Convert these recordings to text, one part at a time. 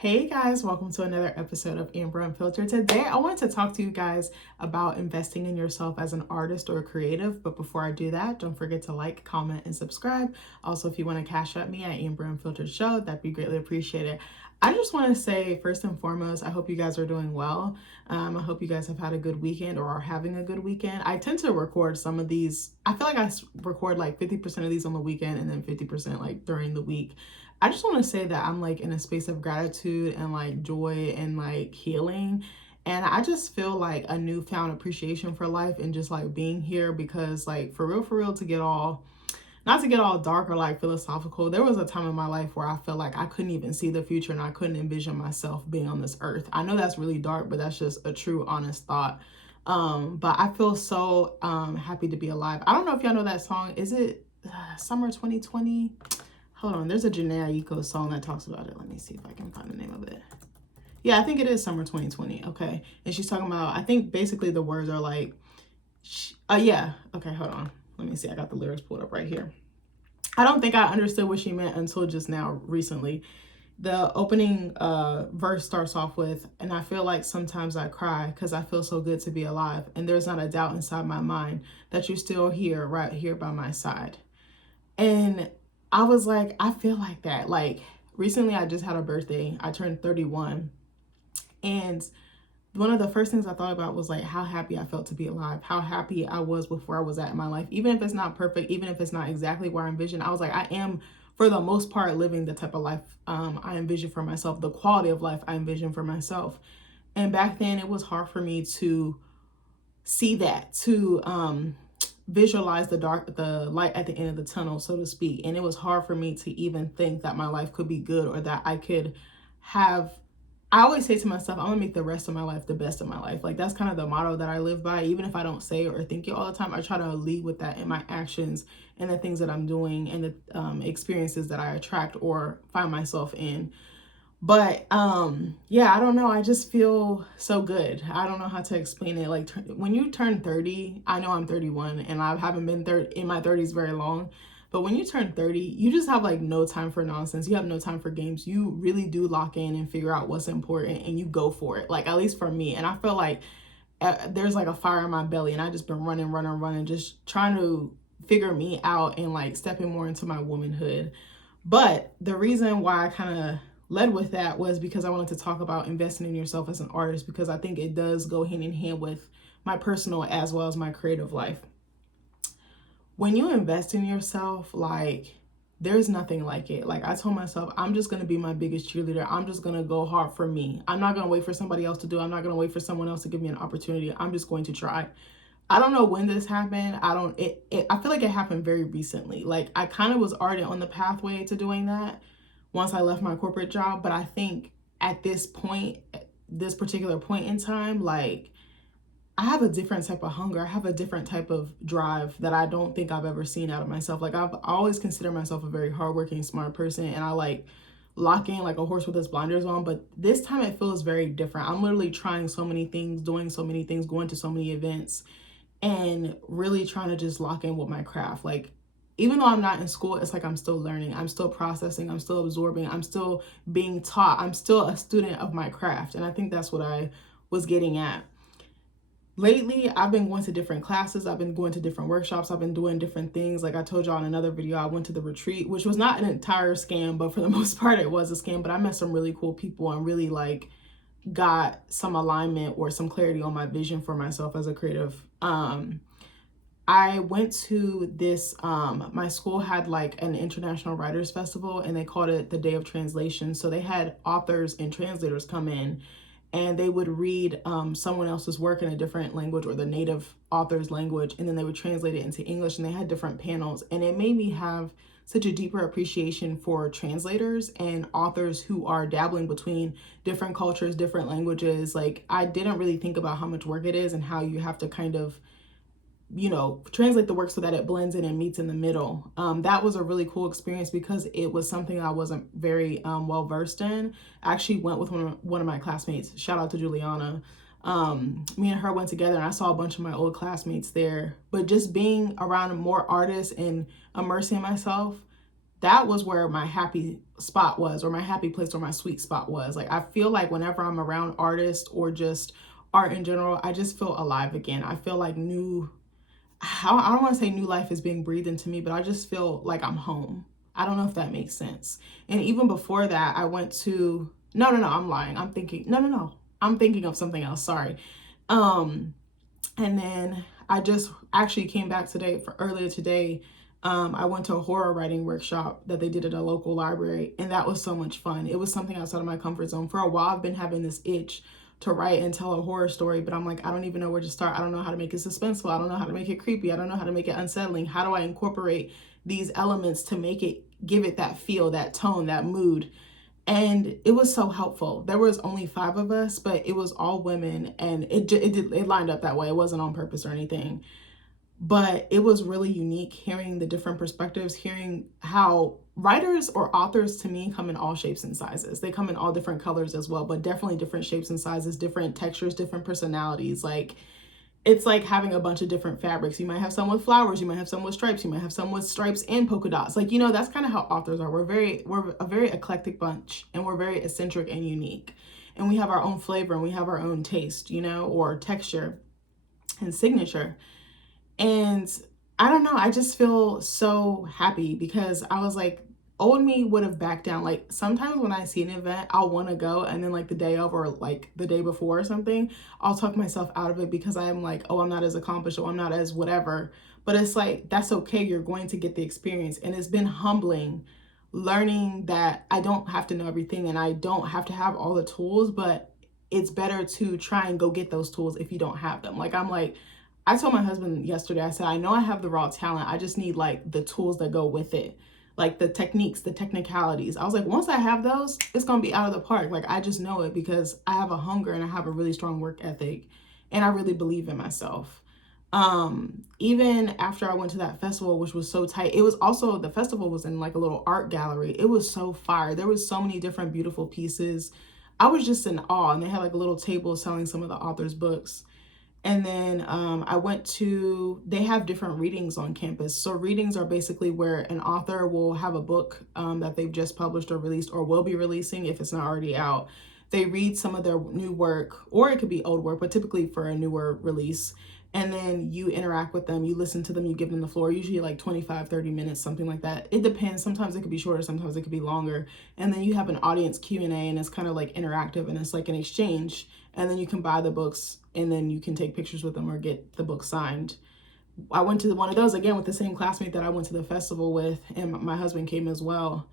Hey guys, welcome to another episode of Amber Unfiltered. Today, I wanted to talk to you guys about investing in yourself as an artist or a creative. But before I do that, don't forget to like, comment, and subscribe. Also, if you want to cash at me at Amber Unfiltered Show, that'd be greatly appreciated. I just want to say, first and foremost, I hope you guys are doing well. I hope you guys have had a good weekend or are having a good weekend. I tend to record some of these. I feel like I record like 50% of these on the weekend and then 50% like during the week. I just want to say that I'm like in a space of gratitude and like joy and like healing. And I just feel like a newfound appreciation for life and just like being here because like for real, to get all, not to get all dark or like philosophical, there was a time in my life where I felt like I couldn't even see the future and I couldn't envision myself being on this earth. I know that's really dark, but that's just a true, honest thought. But I feel so happy to be alive. I don't know if y'all know that song. Is it Summer 2020? Hold on, there's a Jhené Aiko song that talks about it. Let me see if I can find the name of it. Yeah, I think it is Summer 2020. Okay. And she's talking about, I think basically the words are like, yeah. Okay, hold on. Let me see. I got the lyrics pulled up right here. I don't think I understood what she meant until just now recently. The opening verse starts off with, and I feel like sometimes I cry because I feel so good to be alive. And there's not a doubt inside my mind that you're still here, right here by my side. And I was like, I feel like that. Like recently I just had a birthday. I turned 31. And one of the first things I thought about was like how happy I felt to be alive, how happy I was with where I was at in my life. Even if it's not perfect, even if it's not exactly where I envisioned, I was like, I am for the most part living the type of life I envision for myself, the quality of life I envision for myself. And back then it was hard for me to see that, to visualize the light at the end of the tunnel, so to speak. And it was hard for me to even think that my life could be good or that I could have. I always say to myself, I'm gonna make the rest of my life the best of my life. Like that's kind of the motto that I live by. Even if I don't say it or think it all the time, I try to lead with that in my actions and the things that I'm doing and the experiences that I attract or find myself in. But yeah, I don't know, I just feel so good. I don't know how to explain it. Like when you turn 30, I know I'm 31 and I haven't been in my 30s very long, but when you turn 30, you just have like no time for nonsense. You have no time for games. You really do lock in and figure out what's important and you go for it, like at least for me. And I feel like there's like a fire in my belly and I just been running, just trying to figure me out and like stepping more into my womanhood. But the reason why I kind of led with that was because I wanted to talk about investing in yourself as an artist, because I think it does go hand in hand with my personal as well as my creative life. When you invest in yourself, like there's nothing like it. Like I told myself, I'm just going to be my biggest cheerleader. I'm just going to go hard for me. I'm not going to wait for somebody else to do it. I'm not going to wait for someone else to give me an opportunity. I'm just going to try. I don't know when this happened. I feel like it happened very recently. Like I kind of was already on the pathway to doing that once I left my corporate job. But I think at this point, this particular point in time, like I have a different type of hunger. I have a different type of drive that I don't think I've ever seen out of myself. Like I've always considered myself a very hardworking, smart person, and I like lock in like a horse with his blinders on. But this time it feels very different. I'm literally trying so many things, doing so many things, going to so many events, and really trying to just lock in with my craft. Like even though I'm not in school, it's like I'm still learning, I'm still processing, I'm still absorbing, I'm still being taught, I'm still a student of my craft. And I think that's what I was getting at. Lately, I've been going to different classes, I've been going to different workshops, I've been doing different things. Like I told y'all in another video, I went to the retreat, which was not an entire scam, but for the most part it was a scam. But I met some really cool people and really like got some alignment or some clarity on my vision for myself as a creative. I went to this, my school had like an international writers festival and they called it the Day of Translation. So they had authors and translators come in and they would read someone else's work in a different language or the native author's language, and then they would translate it into English, and they had different panels. And it made me have such a deeper appreciation for translators and authors who are dabbling between different cultures, different languages. Like I didn't really think about how much work it is and how you have to kind of, you know, translate the work so that it blends in and meets in the middle. That was a really cool experience because it was something I wasn't very well versed in. I actually went with one of my classmates. Shout out to Juliana. Me and her went together and I saw a bunch of my old classmates there. But just being around more artists and immersing myself that was where my happy spot was, or my happy place, or my sweet spot was. Like, I feel like whenever I'm around artists or just art in general, I just feel alive again. I feel like I don't want to say new life is being breathed into me, but I just feel like I'm home. I don't know if that makes sense. And even before that, I went to, no, I'm lying. I'm thinking of something else. Sorry. And then I just actually came back today for earlier today. I went to a horror writing workshop that they did at a local library, and that was so much fun. It was something outside of my comfort zone. For a while, I've been having this itch to write and tell a horror story, but I'm like, I don't even know where to start. I don't know how to make it suspenseful. I don't know how to make it creepy. I don't know how to make it unsettling. How do I incorporate these elements to make it, give it that feel, that tone, that mood? And it was so helpful. There was only 5 of us, but it was all women, and it lined up that way. It wasn't on purpose or anything, but it was really unique hearing the different perspectives, hearing how writers or authors to me come in all shapes and sizes. They come in all different colors as well, but definitely different shapes and sizes, different textures, different personalities. Like, it's like having a bunch of different fabrics. You might have some with flowers, you might have some with stripes, you might have some with stripes and polka dots. Like, that's kind of how authors are. We're a very eclectic bunch, and we're very eccentric and unique. And we have our own flavor, and we have our own taste, or texture and signature. And I don't know, I just feel so happy because I was like, old me would have backed down. Like, sometimes when I see an event, I'll want to go, and then like the day of, or like the day before or something, I'll talk myself out of it because I'm like, oh, I'm not as accomplished, or I'm not as whatever. But it's like, that's okay. You're going to get the experience. And it's been humbling learning that I don't have to know everything, and I don't have to have all the tools, but it's better to try and go get those tools if you don't have them. Like, I told my husband yesterday, I said, I know I have the raw talent. I just need like the tools that go with it, like the techniques, the technicalities. I was like, once I have those, it's going to be out of the park. Like, I just know it because I have a hunger and I have a really strong work ethic, and I really believe in myself. Even after I went to that festival, which was so tight, it was also, the festival was in like a little art gallery. It was so fire. There was so many different beautiful pieces. I was just in awe, and they had like a little table selling some of the author's books. And then they have different readings on campus. So readings are basically where an author will have a book that they've just published or released, or will be releasing if it's not already out. They read some of their new work, or it could be old work, but typically for a newer release. And then you interact with them, you listen to them, you give them the floor, usually like 25, 30 minutes, something like that. It depends. Sometimes it could be shorter, sometimes it could be longer. And then you have an audience Q&A, and it's kind of like interactive, and it's like an exchange. And then you can buy the books, and then you can take pictures with them or get the book signed. I went to one of those again with the same classmate that I went to the festival with, and my husband came as well.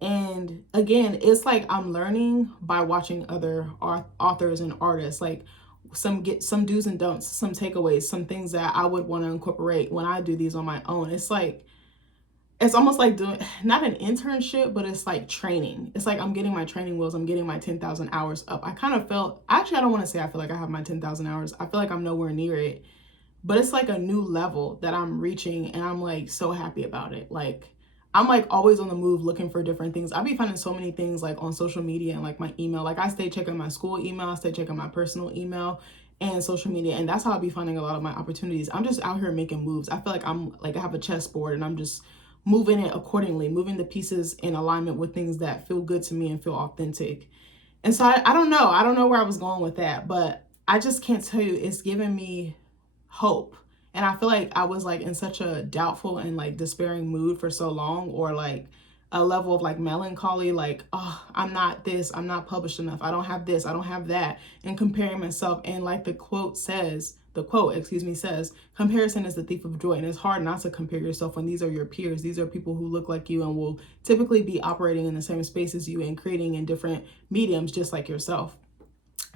And again, it's like I'm learning by watching other authors and artists, like some do's and don'ts, some takeaways, some things that I would want to incorporate when I do these on my own. It's almost like doing, not an internship, but it's like training. It's like I'm getting my training wheels. I'm getting my 10,000 hours up. I kind of felt, actually, I don't want to say I feel like I have my 10,000 hours. I feel like I'm nowhere near it, but it's like a new level that I'm reaching, and I'm like so happy about it. Like, I'm like always on the move looking for different things. I be finding so many things like on social media and like my email. Like, I stay checking my school email, I stay checking my personal email and social media. And that's how I be finding a lot of my opportunities. I'm just out here making moves. I feel like I have a chessboard, and I'm just moving it accordingly, moving the pieces in alignment with things that feel good to me and feel authentic. And so I don't know where I was going with that, but I just can't tell you, it's given me hope. And I feel like I was like in such a doubtful and like despairing mood for so long, or like a level of like melancholy, like, oh, I'm not this, I'm not published enough, I don't have this, I don't have that, and comparing myself. And like the quote says, comparison is the thief of joy. And it's hard not to compare yourself when these are your peers. These are people who look like you and will typically be operating in the same space as you and creating in different mediums just like yourself.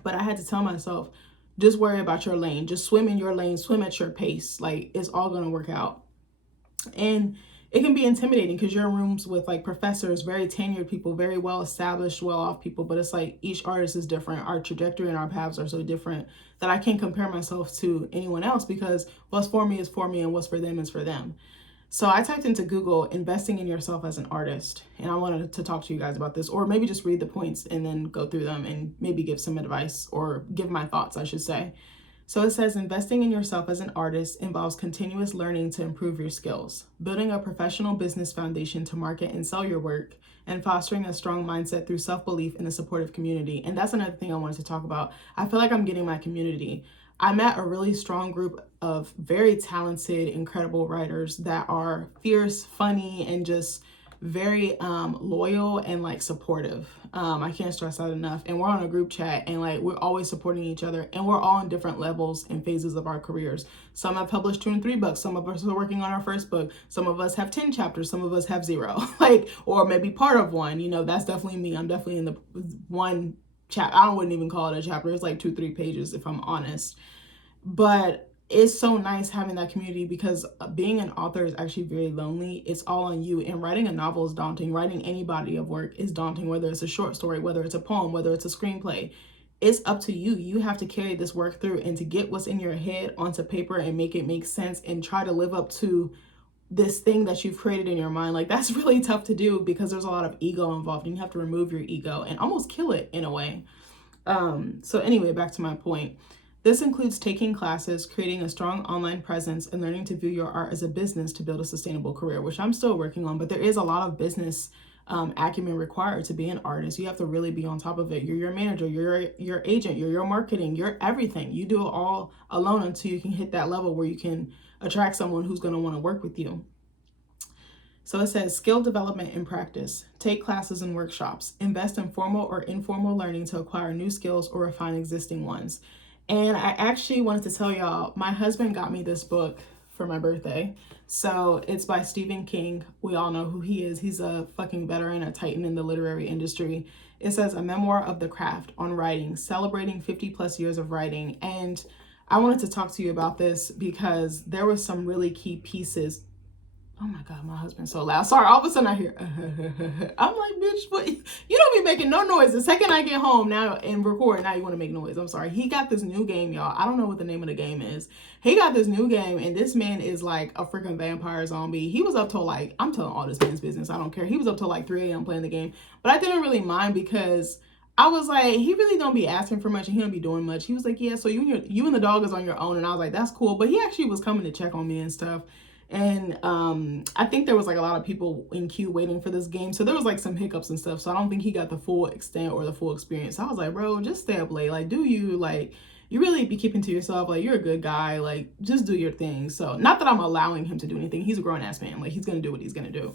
But I had to tell myself, just worry about your lane. Just swim in your lane, swim at your pace. Like, it's all going to work out. And it can be intimidating because you're in rooms with like professors, very tenured people, very well established, well off people. But it's like each artist is different. Our trajectory and our paths are so different that I can't compare myself to anyone else, because what's for me is for me, and what's for them is for them. So I typed into Google investing in yourself as an artist, and I wanted to talk to you guys about this, or maybe just read the points and then go through them and maybe give some advice, or give my thoughts, I should say. So it says investing in yourself as an artist involves continuous learning to improve your skills, building a professional business foundation to market and sell your work, and fostering a strong mindset through self-belief in a supportive community. And that's another thing I wanted to talk about. I feel like I'm getting my community. I met a really strong group of very talented, incredible writers that are fierce, funny, and just very loyal and like supportive. I can't stress that enough. And we're on a group chat and like we're always supporting each other, and we're all in different levels and phases of our careers. Some have published 2 and 3 books, some of us are working on our first book, some of us have 10 chapters, some of us have 0 like, or maybe part of one. You know, that's definitely me. I'm definitely in the one chapter. I wouldn't even call it a chapter. It's like 2-3 pages if I'm honest. But it's so nice having that community, because being an author is actually very lonely. It's all on you. And writing a novel is daunting. Writing any body of work is daunting, whether it's a short story, whether it's a poem, whether it's a screenplay. It's up to you. You have to carry this work through and to get what's in your head onto paper and make it make sense and try to live up to this thing that you've created in your mind. Like, that's really tough to do because there's a lot of ego involved, and you have to remove your ego and almost kill it in a way. So anyway, back to my point. This includes taking classes, creating a strong online presence, and learning to view your art as a business to build a sustainable career, which I'm still working on. But there is a lot of business acumen required to be an artist. You have to really be on top of it. You're your manager, you're your agent, you're your marketing, you're everything. You do it all alone until you can hit that level where you can attract someone who's going to want to work with you. So it says skill development and practice. Take classes and workshops. Invest in formal or informal learning to acquire new skills or refine existing ones. And I actually wanted to tell y'all, my husband got me this book for my birthday. So it's by Stephen King. We all know who he is. He's a fucking veteran, a titan in the literary industry. It says a memoir of the craft on writing, celebrating 50 plus years of writing. And I wanted to talk to you about this because there were some really key pieces. Oh my God, my husband's so loud. Sorry, all of a sudden I hear, I'm like, bitch, what? You don't be making no noise. The second I get home now and record, now you want to make noise. I'm sorry. He got this new game, y'all. I don't know what the name of the game is. He got this new game, and this man is like a freaking vampire zombie. He was up till like, I'm telling all this man's business. I don't care. He was up till like 3 a.m. playing the game, but I didn't really mind because I was like, he really don't be asking for much and he don't be doing much. He was like, yeah, so you and the dog is on your own. And I was like, that's cool. But he actually was coming to check on me and stuff. And I think there was like a lot of people in queue waiting for this game. So there was like some hiccups and stuff. So I don't think he got the full extent or the full experience. So I was like, bro, just stay up late. Like, do you, like, you really be keeping to yourself? Like, you're a good guy. Like, just do your thing. So not that I'm allowing him to do anything. He's a grown ass man. Like, he's going to do what he's going to do.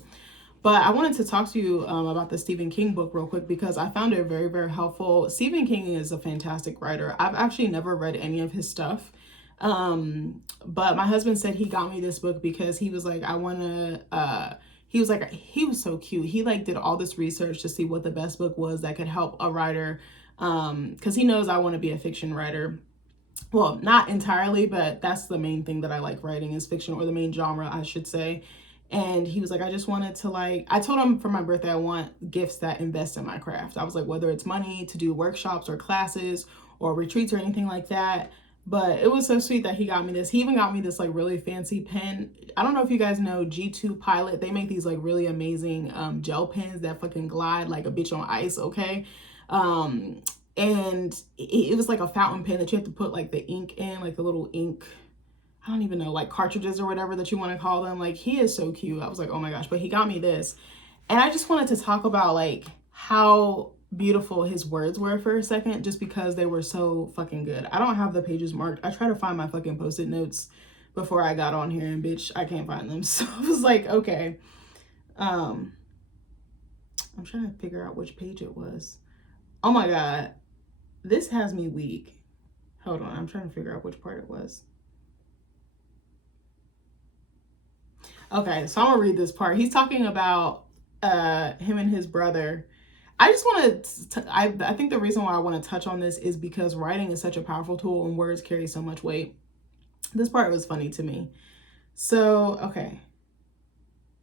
But I wanted to talk to you about the Stephen King book real quick because I found it very, very helpful. Stephen King is a fantastic writer. I've actually never read any of his stuff. But my husband said he got me this book because he was like, he was so cute. He like did all this research to see what the best book was that could help a writer. Cause he knows I want to be a fiction writer. Well, not entirely, but that's the main thing that I like writing is fiction, or the main genre, I should say. And he was like, I just wanted to like, I told him for my birthday, I want gifts that invest in my craft. I was like, whether it's money to do workshops or classes or retreats or anything like that. But it was so sweet that he got me this. He even got me this like really fancy pen. I don't know if you guys know G2 Pilot. They make these like really amazing gel pens that fucking glide like a bitch on ice, okay? And it was like a fountain pen that you have to put like the ink in, like the little ink, I don't even know, like cartridges or whatever that you want to call them. Like, he is so cute. I was like, oh my gosh, but he got me this. And I just wanted to talk about like how beautiful his words were for a second, just because they were so fucking good. I don't have the pages marked. I try to find my fucking post-it notes before I got on here, and bitch, I can't find them. So I was like, okay. I'm trying to figure out which page it was. Oh my God. This has me weak. Hold on. I'm trying to figure out which part it was. Okay, so I'm gonna read this part. He's talking about him and his brother. I just want to, I think the reason why I want to touch on this is because writing is such a powerful tool and words carry so much weight. This part was funny to me. So, okay.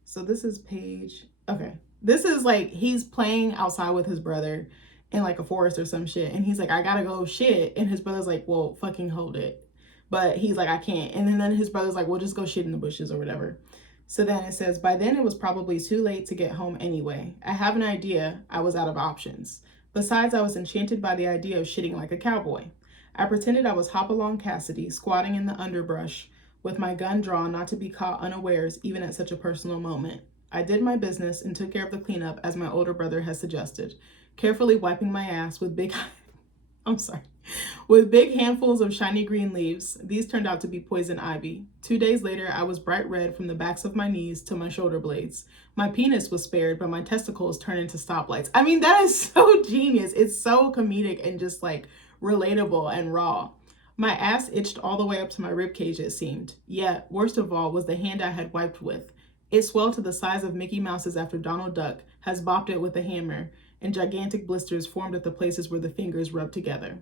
So this is page, okay. This is like, he's playing outside with his brother in like a forest or some shit. And he's like, I gotta go shit. And his brother's like, well, fucking hold it. But he's like, I can't. And then his brother's like, well, just go shit in the bushes or whatever. So then it says, by then it was probably too late to get home anyway. I have an idea. I was out of options. Besides, I was enchanted by the idea of shitting like a cowboy. I pretended I was Hopalong Cassidy, squatting in the underbrush, with my gun drawn not to be caught unawares even at such a personal moment. I did my business and took care of the cleanup as my older brother had suggested, carefully wiping my ass with with big handfuls of shiny green leaves. These turned out to be poison ivy. 2 days later, I was bright red from the backs of my knees to my shoulder blades. My penis was spared, but my testicles turned into stoplights. I mean, that is so genius. It's so comedic and just like relatable and raw. My ass itched all the way up to my ribcage, it seemed. Yet, worst of all was the hand I had wiped with. It swelled to the size of Mickey Mouse's after Donald Duck has bopped it with a hammer, and gigantic blisters formed at the places where the fingers rubbed together.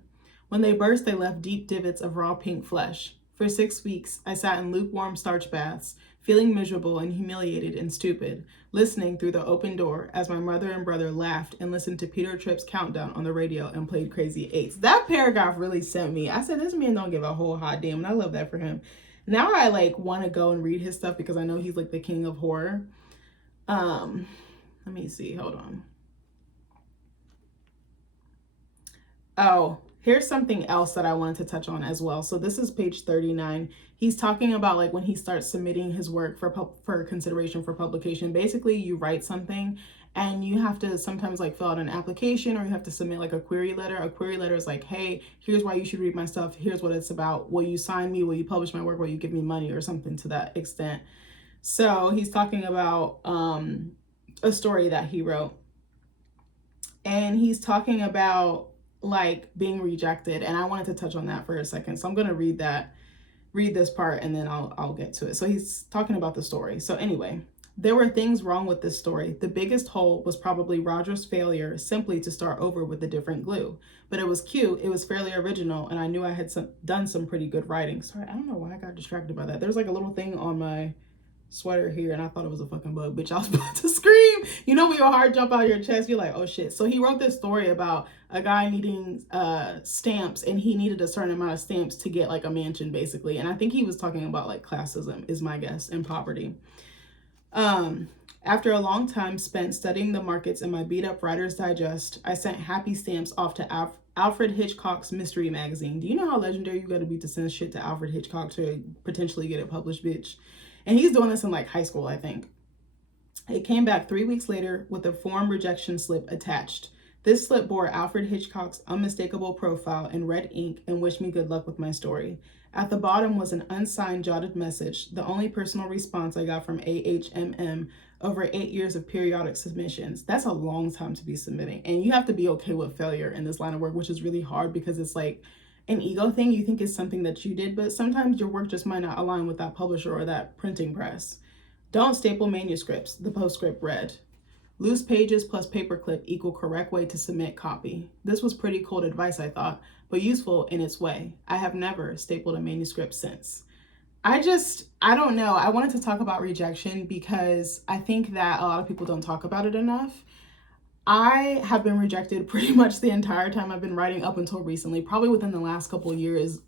When they burst, they left deep divots of raw pink flesh. For 6 weeks, I sat in lukewarm starch baths, feeling miserable and humiliated and stupid, listening through the open door as my mother and brother laughed and listened to Peter Tripp's countdown on the radio and played Crazy Eights. That paragraph really sent me. I said, this man don't give a whole hot damn, and I love that for him. Now I like want to go and read his stuff because I know he's like the king of horror. Let me see. Hold on. Oh, here's something else that I wanted to touch on as well. So this is page 39. He's talking about like when he starts submitting his work for consideration for publication. Basically, you write something and you have to sometimes like fill out an application, or you have to submit like a query letter. A query letter is like, hey, here's why you should read my stuff. Here's what it's about. Will you sign me? Will you publish my work? Will you give me money, or something to that extent? So he's talking about a story that he wrote, and he's talking about like being rejected, and I wanted to touch on that for a second. So I'm going to read this part, and then I'll get to it. So he's talking about the story. So anyway, there were things wrong with this story. The biggest hole was probably Roger's failure simply to start over with a different glue. But it was cute, it was fairly original, and I knew I had done some pretty good writing. Sorry, I don't know why I got distracted by that. There's like a little thing on my sweater here, and I thought it was a fucking bug, bitch. I was about to scream. You know when your heart jump out of your chest, you're like, oh shit. So he wrote this story about a guy needing stamps, and he needed a certain amount of stamps to get like a mansion, basically. And I think he was talking about like classism, is my guess, and poverty. After a long time spent studying the markets in my beat up Writer's Digest, I sent happy stamps off to Alfred Hitchcock's mystery magazine. Do you know how legendary you gotta be to send shit to Alfred Hitchcock to potentially get it published, bitch? And he's doing this in like high school, I think. It came back 3 weeks later with a form rejection slip attached. This slip bore Alfred Hitchcock's unmistakable profile in red ink and wished me good luck with my story. At the bottom was an unsigned jotted message, the only personal response I got from AHMM over 8 years of periodic submissions. That's a long time to be submitting. And you have to be okay with failure in this line of work, which is really hard because it's like an ego thing. You think it's something that you did, but sometimes your work just might not align with that publisher or that printing press. Don't staple manuscripts, the postscript read. Loose pages plus paperclip equal correct way to submit copy. This was pretty cold advice, I thought, but useful in its way. I have never stapled a manuscript since. I don't know. I wanted to talk about rejection because I think that a lot of people don't talk about it enough. I have been rejected pretty much the entire time I've been writing up until recently. Probably within the last couple of years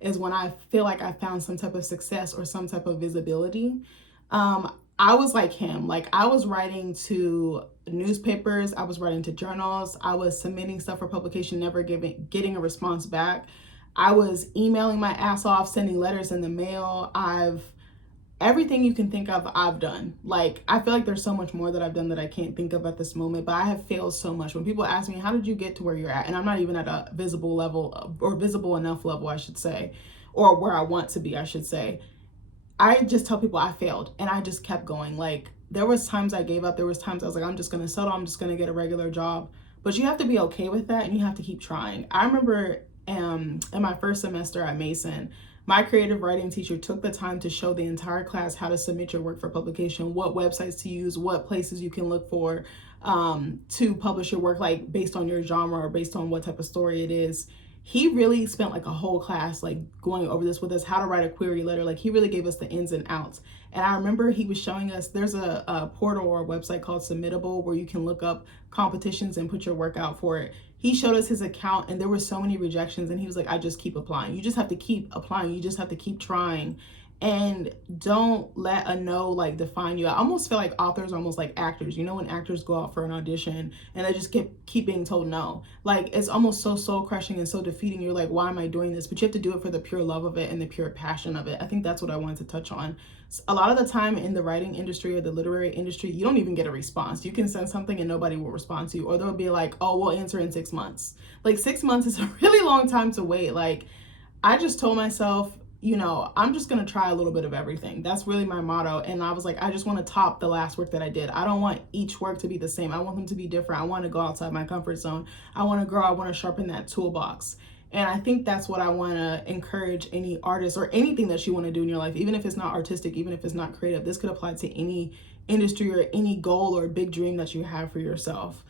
is when I feel like I found some type of success or some type of visibility. I was like him. Like I was writing to newspapers, I was writing to journals, I was submitting stuff for publication, never getting a response back. I was emailing my ass off, sending letters in the mail. Everything you can think of, I've done. Like, I feel like there's so much more that I've done that I can't think of at this moment, but I have failed so much. When people ask me, how did you get to where you're at? And I'm not even at a visible level, or visible enough level, I should say, or where I want to be, I should say. I just tell people I failed, and I just kept going. Like, there was times I gave up. There was times I was like, I'm just going to settle. I'm just going to get a regular job. But you have to be okay with that, and you have to keep trying. I remember in my first semester at Mason, my creative writing teacher took the time to show the entire class how to submit your work for publication, what websites to use, what places you can look for to publish your work, like based on your genre or based on what type of story it is. He really spent like a whole class like going over this with us, how to write a query letter. Like he really gave us the ins and outs. And I remember he was showing us, there's a portal or a website called Submittable where you can look up competitions and put your work out for it. He showed us his account and there were so many rejections, and he was like, I just keep applying. You just have to keep applying. You just have to keep trying. And don't let a no like define you. I almost feel like authors are almost like actors. You know, when actors go out for an audition and they just keep being told no, like it's almost so soul crushing and so defeating. You're like, why am I doing this? But you have to do it for the pure love of it and the pure passion of it. I think that's what I wanted to touch on. A lot of the time in the writing industry or the literary industry, you don't even get a response. You can send something and nobody will respond to you, or they'll be like, oh, we'll answer in 6 months. Like 6 months is a really long time to wait. Like I just told myself, you know, I'm just going to try a little bit of everything. That's really my motto. And I was like, I just want to top the last work that I did. I don't want each work to be the same. I want them to be different. I want to go outside my comfort zone. I want to grow. I want to sharpen that toolbox. And I think that's what I want to encourage any artist or anything that you want to do in your life, even if it's not artistic, even if it's not creative. This could apply to any industry or any goal or big dream that you have for yourself.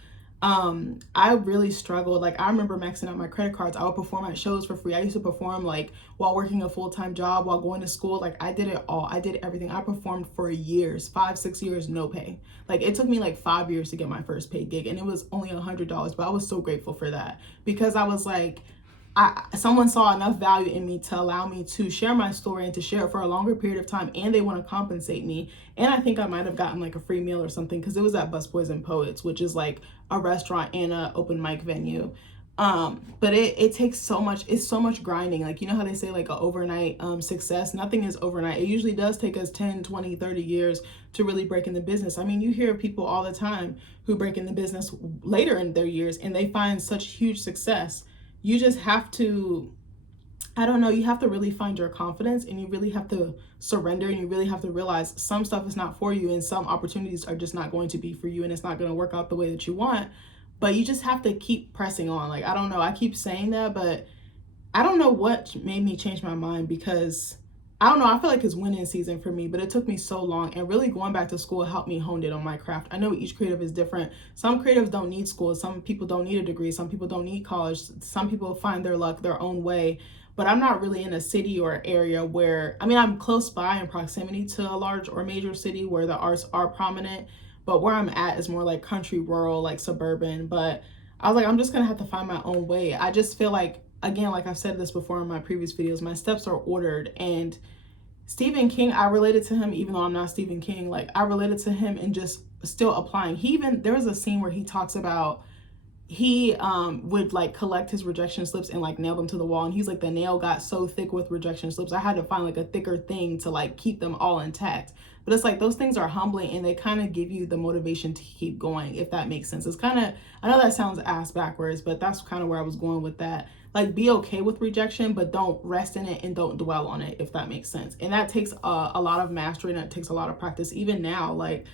I really struggled. Like I remember maxing out my credit cards. I would perform at shows for free. I used to perform like while working a full-time job, while going to school. Like I did it all. I did everything. I performed for years, 5-6 years, no pay. Like it took me like 5 years to get my first paid gig, and it was only $100. But I was so grateful for that because I was like, someone saw enough value in me to allow me to share my story and to share it for a longer period of time, and they want to compensate me. And I think I might have gotten like a free meal or something because it was at Busboys and Poets, which is like a restaurant and a open mic venue. But it takes so much, it's so much grinding. Like, you know how they say like an overnight success, nothing is overnight. It usually does take us 10, 20, 30 years to really break in the business. I mean, you hear people all the time who break in the business later in their years and they find such huge success. You just have to, I don't know, you have to really find your confidence, and you really have to surrender, and you really have to realize some stuff is not for you and some opportunities are just not going to be for you, and it's not going to work out the way that you want. But you just have to keep pressing on. Like, I don't know, I keep saying that, but I don't know what made me change my mind, because I don't know, I feel like it's winning season for me, but it took me so long, and really going back to school helped me hone it on my craft. I know each creative is different. Some creatives don't need school. Some people don't need a degree. Some people don't need college. Some people find their luck their own way. But I'm not really in a city or area where, I mean, I'm close by in proximity to a large or major city where the arts are prominent, but where I'm at is more like country, rural, like suburban. But I was like, I'm just gonna have to find my own way. I just feel like, again, like I've said this before in my previous videos, my steps are ordered. And Stephen King, I related to him even though I'm not Stephen King. Like I related to him and just still applying. There was a scene where he talks about he would like collect his rejection slips and like nail them to the wall, and he's like, the nail got so thick with rejection slips, I had to find like a thicker thing to like keep them all intact. But it's like those things are humbling, and they kind of give you the motivation to keep going, if that makes sense. It's kind of, I know that sounds ass backwards, but that's kind of where I was going with that. Like, be okay with rejection, but don't rest in it and don't dwell on it, if that makes sense. And that takes a lot of mastery, and it takes a lot of practice. Even now, like,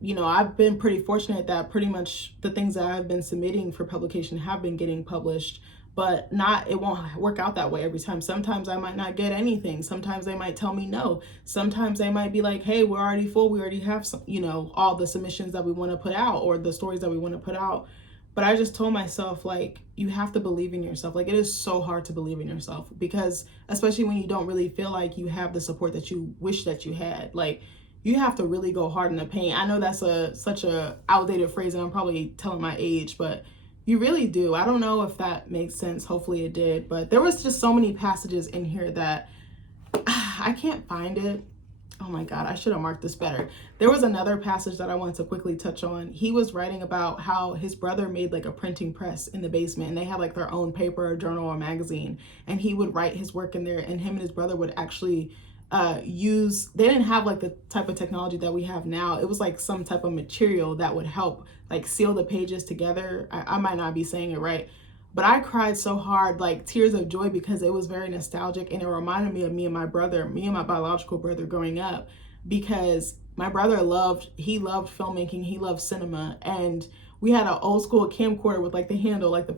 you know, I've been pretty fortunate that pretty much the things that I've been submitting for publication have been getting published, but it won't work out that way every time. Sometimes I might not get anything. Sometimes they might tell me no. Sometimes they might be like, hey, we're already full. We already have some, you know, all the submissions that we want to put out, or the stories that we want to put out. But I just told myself, like, you have to believe in yourself. Like, it is so hard to believe in yourself, because especially when you don't really feel like you have the support that you wish that you had, like, you have to really go hard in the paint. I know that's such a outdated phrase, and I'm probably telling my age, but you really do. I don't know if that makes sense. Hopefully it did. But there was just so many passages in here that I can't find it. Oh my God, I should have marked this better. There was another passage that I wanted to quickly touch on. He was writing about how his brother made like a printing press in the basement, and they had like their own paper or journal or magazine, and he would write his work in there, and him and his brother would actually they didn't have like the type of technology that we have now. It was like some type of material that would help like seal the pages together. I might not be saying it right, but I cried so hard, like tears of joy, because it was very nostalgic, and it reminded me of me and my biological brother growing up, because my brother loved filmmaking, he loved cinema, and we had an old school camcorder with like the handle, like the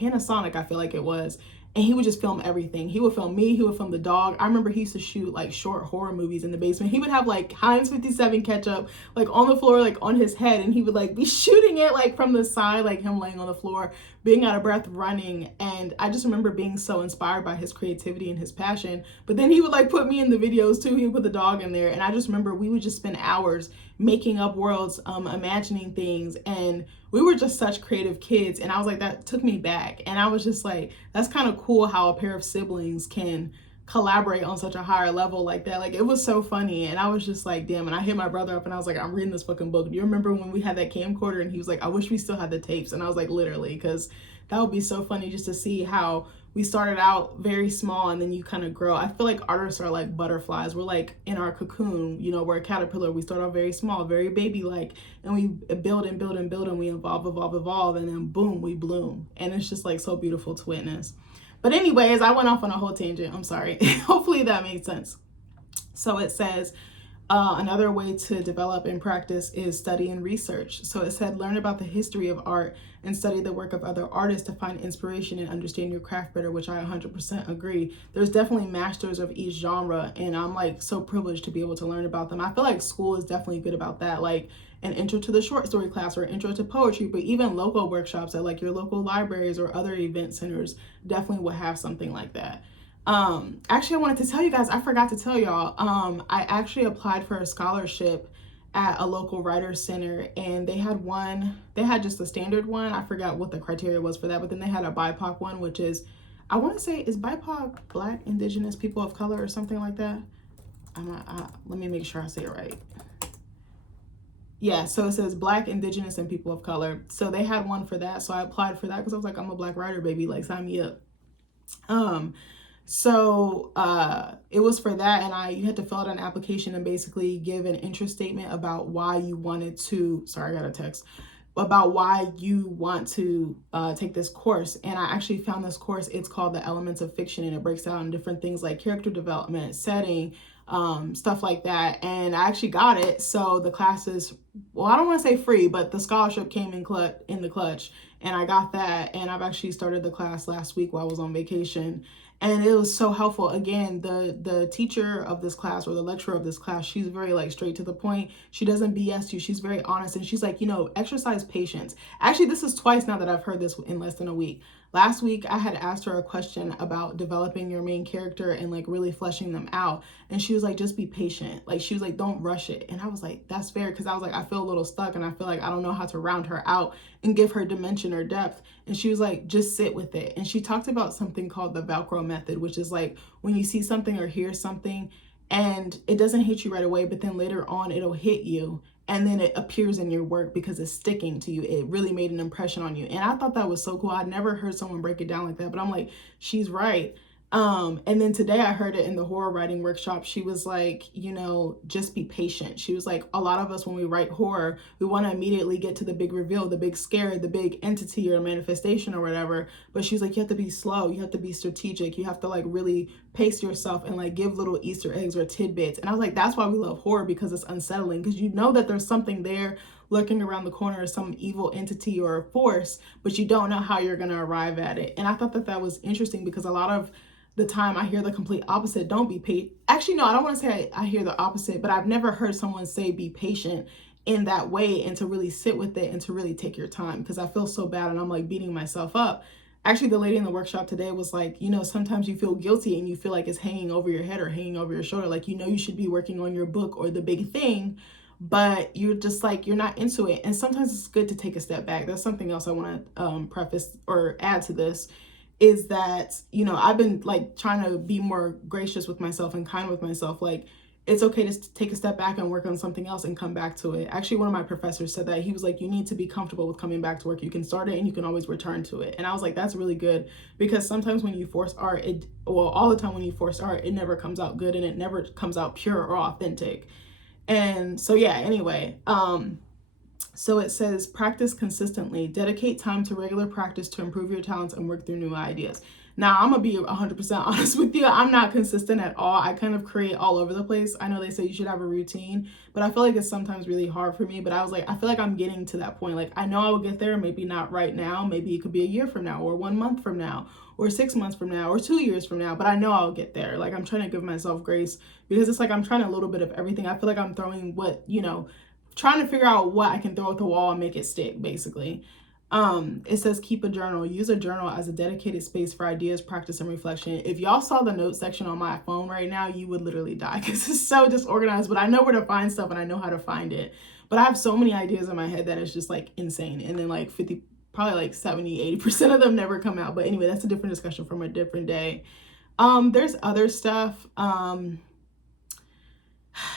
Panasonic, I feel like it was. And he would just film everything. He would film me, he would film the dog. I remember he used to shoot like short horror movies in the basement. He would have like Heinz 57 ketchup like on the floor, like on his head, and he would like be shooting it like from the side, like him laying on the floor, being out of breath, running. And I just remember being so inspired by his creativity and his passion. But then he would like put me in the videos too. He would put the dog in there. And I just remember we would just spend hours making up worlds, imagining things, and we were just such creative kids. And I was like, that took me back, and I was just like, that's kind of cool how a pair of siblings can collaborate on such a higher level like that. Like, it was so funny. And I was just like, damn. And I hit my brother up and I was like, I'm reading this fucking book. Do you remember when we had that camcorder? And he was like, I wish we still had the tapes. And I was like, literally, because that would be so funny just to see how we started out very small and then you kind of grow. I feel like artists are like butterflies. We're like in our cocoon, you know, we're a caterpillar. We start out very small, very baby-like, and we build and build and build, and we evolve, and then boom, we bloom. And it's just like so beautiful to witness. But anyways, I went off on a whole tangent. I'm sorry. Hopefully that made sense. So it says, another way to develop and practice is study and research. So it said, learn about the history of art and study the work of other artists to find inspiration and understand your craft better, which I 100% agree. There's definitely masters of each genre, and I'm like so privileged to be able to learn about them. I feel like school is definitely good about that, like an intro to the short story class or intro to poetry, but even local workshops at like your local libraries or other event centers definitely will have something like that. Actually, I wanted to tell you guys, I forgot to tell y'all, I actually applied for a scholarship at a local writer's center, and they had just a standard one. I forgot what the criteria was for that, but then they had a BIPOC one, which is, I want to say, is BIPOC Black, Indigenous, People of Color, or something like that? Let me make sure I say it right. Yeah, so it says Black, Indigenous, and People of Color. So they had one for that. So I applied for that because I was like, I'm a Black writer, baby. Like, sign me up. So it was for that, and you had to fill out an application and basically give an interest statement about why you wanted to, sorry, I got a text, about why you want to take this course. And I actually found this course. It's called The Elements of Fiction, and it breaks down different things like character development, setting, stuff like that. And I actually got it. So the class is, well, I don't want to say free, but the scholarship came in the clutch, and I got that. And I've actually started the class last week while I was on vacation. And it was so helpful. Again, the teacher of this class, or the lecturer of this class, she's very like straight to the point. She doesn't BS you. She's very honest. And she's like, you know, exercise patience. Actually, this is twice now that I've heard this in less than a week. Last week, I had asked her a question about developing your main character and like really fleshing them out. And she was like, just be patient. Like, she was like, don't rush it. And I was like, that's fair. Cause I was like, I feel a little stuck, and I feel like I don't know how to round her out and give her dimension or depth. And she was like, just sit with it. And she talked about something called the Velcro method, which is like when you see something or hear something and it doesn't hit you right away, but then later on it'll hit you. And then it appears in your work because it's sticking to you. It really made an impression on you. And I thought that was so cool. I'd never heard someone break it down like that, but I'm like, she's right. And then today I heard it in the horror writing workshop. She was like, you know, just be patient. She was like, a lot of us, when we write horror, we want to immediately get to the big reveal, the big scare, the big entity or manifestation or whatever. But she's like, you have to be slow. You have to be strategic. You have to like really pace yourself and like give little Easter eggs or tidbits. And I was like, that's why we love horror, because it's unsettling, because you know that there's something there lurking around the corner, some evil entity or force, but you don't know how you're going to arrive at it. And I thought that that was interesting, because a lot of the time I hear the complete opposite. Don't be patient. Actually, no, I don't want to say I hear the opposite, but I've never heard someone say be patient in that way, and to really sit with it and to really take your time, because I feel so bad and I'm like beating myself up. Actually, the lady in the workshop today was like, you know, sometimes you feel guilty and you feel like it's hanging over your head or hanging over your shoulder. Like, you know, you should be working on your book or the big thing, but you're just like, you're not into it. And sometimes it's good to take a step back. That's something else I want to preface or add to this, is that, you know, I've been like trying to be more gracious with myself and kind with myself. Like, it's okay to take a step back and work on something else and come back to it. Actually, one of my professors said that. He was like, you need to be comfortable with coming back to work. You can start it and you can always return to it. And I was like, that's really good, because sometimes when you force art, all the time when you force art, it never comes out good, and it never comes out pure or authentic. And so, yeah, anyway, so it says, practice consistently, dedicate time to regular practice to improve your talents and work through new ideas. Now, I'm going to be 100% honest with you. I'm not consistent at all. I kind of create all over the place. I know they say you should have a routine, but I feel like it's sometimes really hard for me. But I was like, I feel like I'm getting to that point. Like, I know I will get there, maybe not right now. Maybe it could be a year from now, or 1 month from now, or 6 months from now, or 2 years from now. But I know I'll get there. Like, I'm trying to give myself grace, because it's like I'm trying a little bit of everything. I feel like I'm throwing trying to figure out what I can throw at the wall and make it stick, basically. It says keep a journal. Use a journal as a dedicated space for ideas, practice, and reflection. If y'all saw the notes section on my phone right now, you would literally die, because it's so disorganized, but I know where to find stuff and I know how to find it. But I have so many ideas in my head that it's just like insane. And then like 70, 80% of them never come out. But anyway, that's a different discussion from a different day. There's other stuff.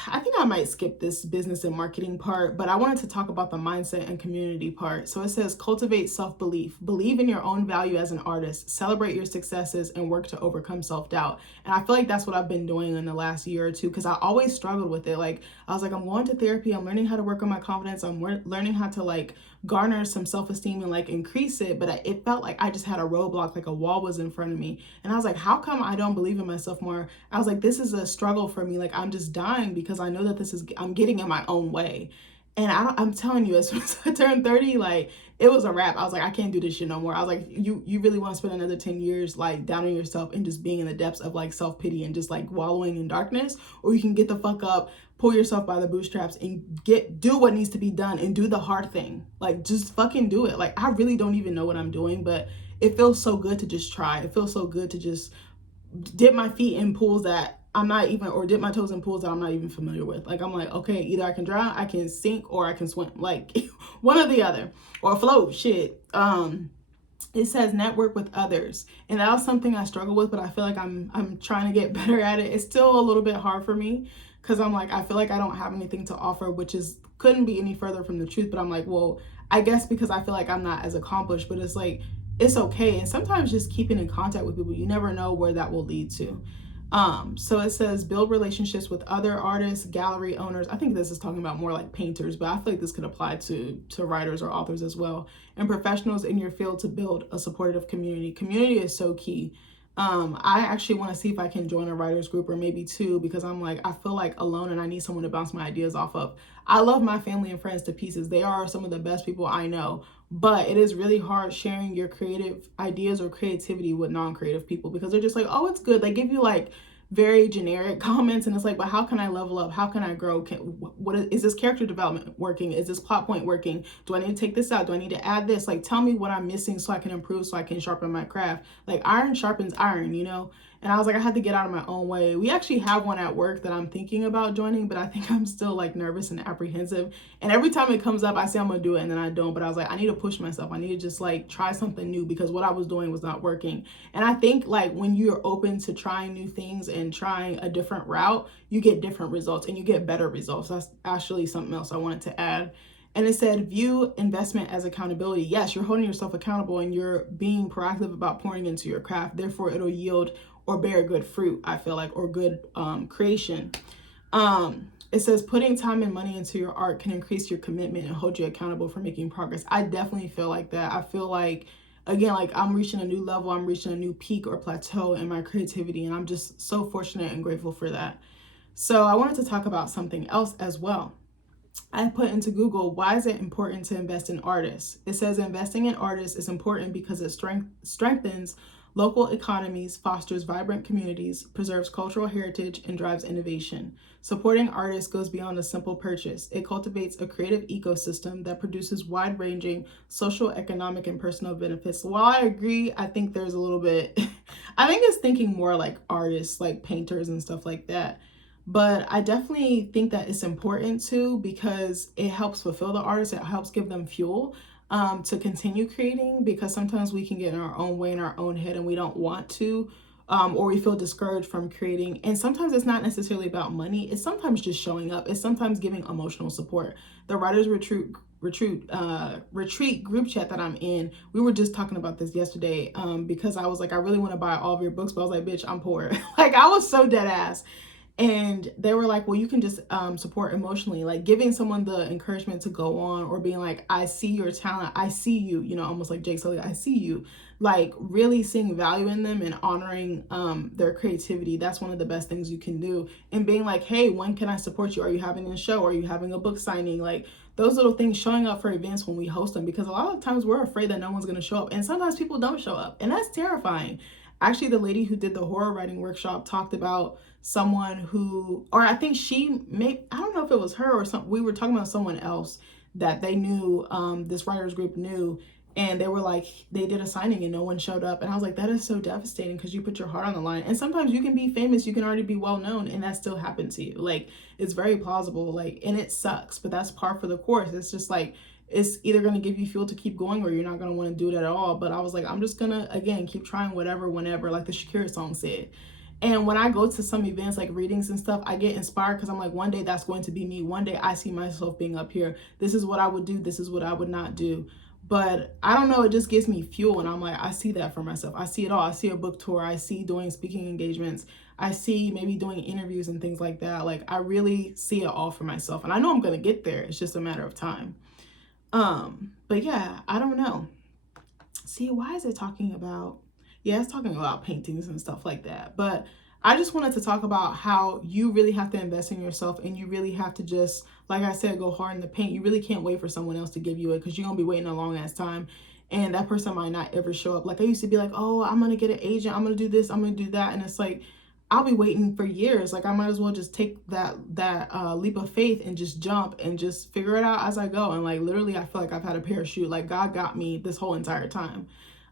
I think I might skip this business and marketing part, but I wanted to talk about the mindset and community part. So it says cultivate self-belief, believe in your own value as an artist, celebrate your successes, and work to overcome self-doubt. And I feel like that's what I've been doing in the last year or two, because I always struggled with it. Like, I was like, I'm going to therapy, I'm learning how to work on my confidence, I'm learning how to like garner some self-esteem and like increase it, but it felt like I just had a roadblock, like a wall was in front of me. And I was like, how come I don't believe in myself more? I was like, this is a struggle for me. Like, I'm just dying because I know that I'm getting in my own way. And I'm telling you, as soon as I turned 30, like, it was a wrap. I was like, I can't do this shit no more. I was like, you really want to spend another 10 years like downing yourself and just being in the depths of like self-pity and just like wallowing in darkness, or you can get the fuck up, pull yourself by the bootstraps, and do what needs to be done and do the hard thing. Like, just fucking do it. Like, I really don't even know what I'm doing, but it feels so good to just try. It feels so good to just dip my feet in pools that I'm not even, or dip my toes in pools that I'm not even familiar with. Like, I'm like, okay, either I can drown, I can sink, or I can swim. Like, one or the other, or float. Shit. It says network with others, and that was something I struggle with, but I feel like I'm trying to get better at it. It's still a little bit hard for me because I'm like, I feel like I don't have anything to offer, which couldn't be any further from the truth. But I'm like, well, I guess because I feel like I'm not as accomplished, but it's like, it's okay. And sometimes just keeping in contact with people, you never know where that will lead to. So it says build relationships with other artists, gallery owners. I think this is talking about more like painters, but I feel like this could apply to writers or authors as well, and professionals in your field to build a supportive community. Community is so key. I actually want to see if I can join a writers group or maybe two, because I'm like, I feel like alone and I need someone to bounce my ideas off of. I love my family and friends to pieces. They are some of the best people I know, but it is really hard sharing your creative ideas or creativity with non-creative people, because they're just like, oh, it's good. They give you like very generic comments, and it's like, but how can I level up? How can I grow? Is this character development working? Is this plot point working? Do I need to take this out? Do I need to add this? Like, tell me what I'm missing so I can improve, so I can sharpen my craft. Like, iron sharpens iron, you know? And I was like, I had to get out of my own way. We actually have one at work that I'm thinking about joining, but I think I'm still like nervous and apprehensive. And every time it comes up, I say I'm gonna do it and then I don't. But I was like, I need to push myself. I need to just like try something new, because what I was doing was not working. And I think like when you're open to trying new things and trying a different route, you get different results and you get better results. That's actually something else I wanted to add. And it said, view investment as accountability. Yes, you're holding yourself accountable and you're being proactive about pouring into your craft. Therefore, it'll yield or bear good fruit, I feel like, or good creation. It says putting time and money into your art can increase your commitment and hold you accountable for making progress. I definitely feel like that. I feel like, again, like I'm reaching a new level, I'm reaching a new peak or plateau in my creativity, and I'm just so fortunate and grateful for that. So I wanted to talk about something else as well. I put into Google, why is it important to invest in artists? It says investing in artists is important because it strengthens local economies, fosters vibrant communities, preserves cultural heritage, and drives innovation. Supporting artists goes beyond a simple purchase. It cultivates a creative ecosystem that produces wide-ranging social, economic, and personal benefits. While I agree, I think there's a little bit, I think it's thinking more like artists, like painters and stuff like that. But I definitely think that it's important too, because it helps fulfill the artist. It helps give them fuel to continue creating, because sometimes we can get in our own way, in our own head, and we don't want to, or we feel discouraged from creating. And sometimes it's not necessarily about money. It's sometimes just showing up. It's sometimes giving emotional support. The Writers Retreat group chat that I'm in, we were just talking about this yesterday, because I was like, I really want to buy all of your books, but I was like, bitch, I'm poor. Like, I was so dead ass. And they were like, well, you can just support emotionally, like giving someone the encouragement to go on, or being like, I see your talent, I see you, you know, almost like Jake Sully, I see you, like really seeing value in them and honoring their creativity. That's one of the best things you can do. And being like, hey, when can I support you? Are you having a show? Are you having a book signing? Like those little things, showing up for events when we host them, because a lot of times we're afraid that no one's going to show up. And sometimes people don't show up, and that's terrifying. Actually, the lady who did the horror writing workshop talked about someone who, or I think I don't know if it was her or something. We were talking about someone else that they knew, this writers group knew, and they were like, they did a signing and no one showed up. And I was like, that is so devastating, because you put your heart on the line. And sometimes you can be famous, you can already be well known, and that still happened to you. Like, it's very plausible, like, and it sucks, but that's par for the course. It's just like, it's either going to give you fuel to keep going or you're not going to want to do it at all. But I was like, I'm just going to, again, keep trying whatever, whenever, like the Shakira song said. And when I go to some events like readings and stuff, I get inspired because I'm like, one day that's going to be me. One day I see myself being up here. This is what I would do. This is what I would not do. But I don't know, it just gives me fuel. And I'm like, I see that for myself. I see it all. I see a book tour. I see doing speaking engagements. I see maybe doing interviews and things like that. Like, I really see it all for myself. And I know I'm going to get there. It's just a matter of time. But yeah, I don't know. See, why is it talking about, yeah, it's talking about paintings and stuff like that. But I just wanted to talk about how you really have to invest in yourself, and you really have to just, like I said, go hard in the paint. You really can't wait for someone else to give you it, because you're going to be waiting a long ass time, and that person might not ever show up. Like, I used to be like, oh, I'm going to get an agent. I'm going to do this. I'm going to do that. And it's like, I'll be waiting for years. Like, I might as well just take that leap of faith and just jump and just figure it out as I go. And like, literally, I feel like I've had a parachute. Like, God got me this whole entire time.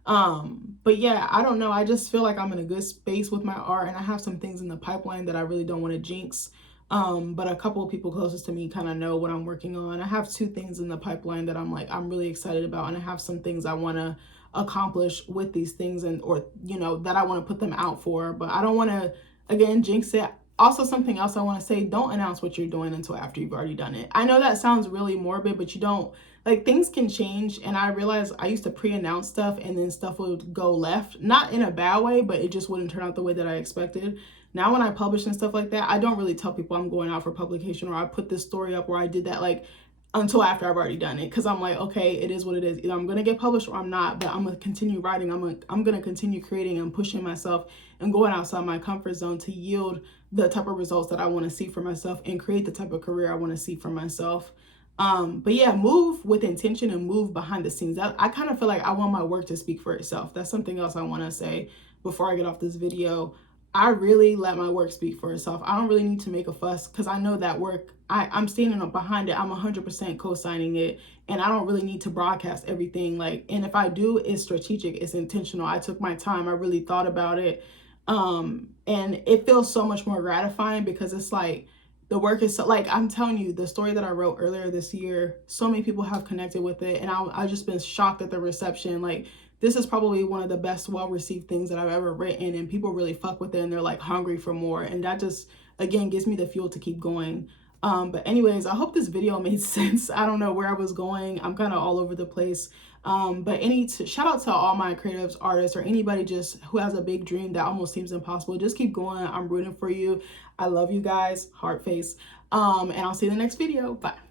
But yeah, I don't know. I just feel like I'm in a good space with my art, and I have some things in the pipeline that I really don't want to jinx. But a couple of people closest to me kind of know what I'm working on. I have 2 things in the pipeline that I'm really excited about, and I have some things I want to accomplish with these things, and or that I want to put them out for, but I don't want to again jinx it. Also, something else I want to say, don't announce what you're doing until after you've already done it. I know that sounds really morbid, but you don't, like, things can change. And I realized I used to pre-announce stuff and then stuff would go left, not in a bad way, but it just wouldn't turn out the way that I expected. Now when I publish and stuff like that, I don't really tell people I'm going out for publication, or I put this story up where I did that, like, until after I've already done it, because I'm like, okay, it is what it is. Either I'm going to get published or I'm not, but I'm going to continue writing. I'm going to continue creating and pushing myself and going outside my comfort zone to yield the type of results that I want to see for myself and create the type of career I want to see for myself. But yeah, move with intention and move behind the scenes. I kind of feel like I want my work to speak for itself. That's something else I want to say before I get off this video. I really let my work speak for itself. I don't really need to make a fuss, because I know that work, I'm standing up behind it. I'm 100% co-signing it, and I don't really need to broadcast everything. Like, and if I do, it's strategic, it's intentional. I took my time, I really thought about it. And it feels so much more gratifying, because it's like, the work is so, like, I'm telling you, the story that I wrote earlier this year, so many people have connected with it, and I just been shocked at the reception. Like, this is probably one of the best well-received things that I've ever written, and people really fuck with it, and they're like hungry for more. And that just, again, gives me the fuel to keep going. But anyways, I hope this video made sense. I don't know where I was going. I'm kind of all over the place. But shout out to all my creatives, artists, or anybody just who has a big dream that almost seems impossible. Just keep going. I'm rooting for you. I love you guys. Heart face. And I'll see you in the next video. Bye.